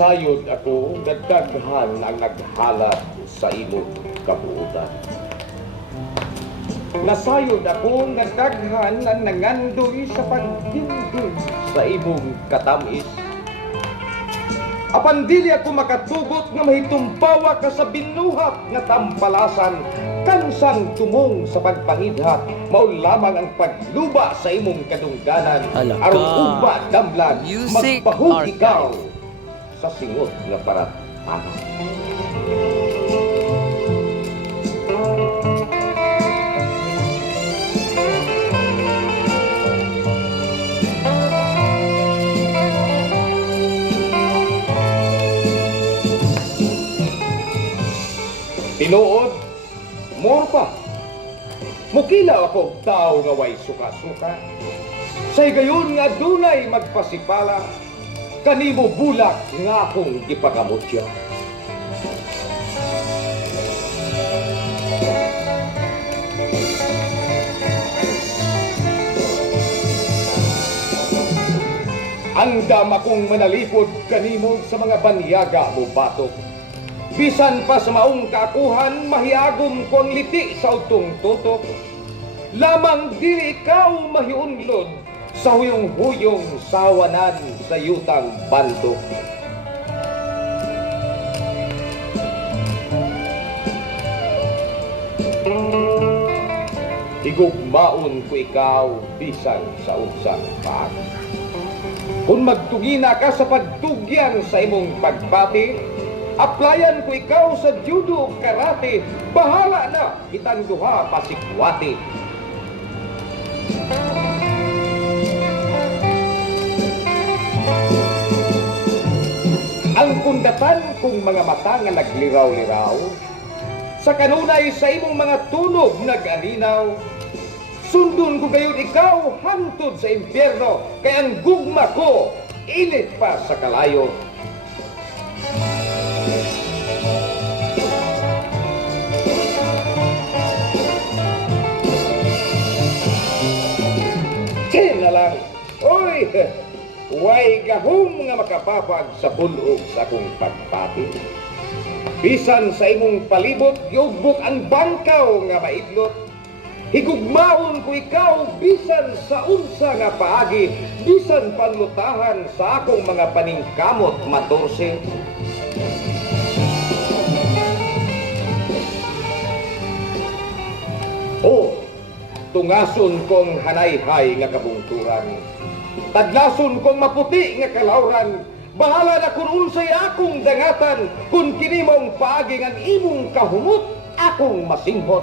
Nasayod ako, nagdaghan ang naghalad sa imong kabuutan. Nasayod ako, nagdaghan ang nangandoy sa pagdingding sa imong katamis. Apan dili ako makatugot nga mahitumbawa ka sa binuhat nga tampalasan, kansang tumong sa pagpangidhat, mao lamang ang pagluba sa imong kadungganan, aron ugba damlag magpahug ikaw sa singot nga parat-anan. Tinuod, morpa. Mukila ako tao nga way suka-suka. Say gayon nga dunay magpasipala, kanimo bulak nga akong gipakamutya. Ang dama kong manalipod kanimo sa mga banyaga mo batok. Bisan pa sa maong kakuhan, mahiyagom kong liti sa utong tutok. Lamang di ikaw mahiunlod sa huyong-huyong sawanan sa yutang bandok. Higugmaon ko ikaw bisan sa unsang pag. Kung magtugina ka sa pagtugyan sa imong pagpati, applyan ko ikaw sa judo karate, bahala na kitang duha pasikwati. Ang kundatan kong mga mata nga nagliraw-liraw, sa kanunay sa imong mga tunog nag-alinaw, sundon ko gayon ikaw hantod sa impyerno, kay ang gugma ko init pa sa kalayo. Kaya lang, oy, way gahom nga makapapag sa bulog sa akong pagpati. Bisan sa imong palibot, giugbok ang bangkaw nga maidlot. Higugmaon ko ikaw, bisan sa unsa nga paagi, bisan panlutahan sa akong mga paningkamot matorse. O, tungason kong hanay-hay nga kabungturan, tadlason kong maputi nga kalawran, bahala na kung unsay akong dangatan, kung kini mong paagi ang imong kahumot, akong masinghot.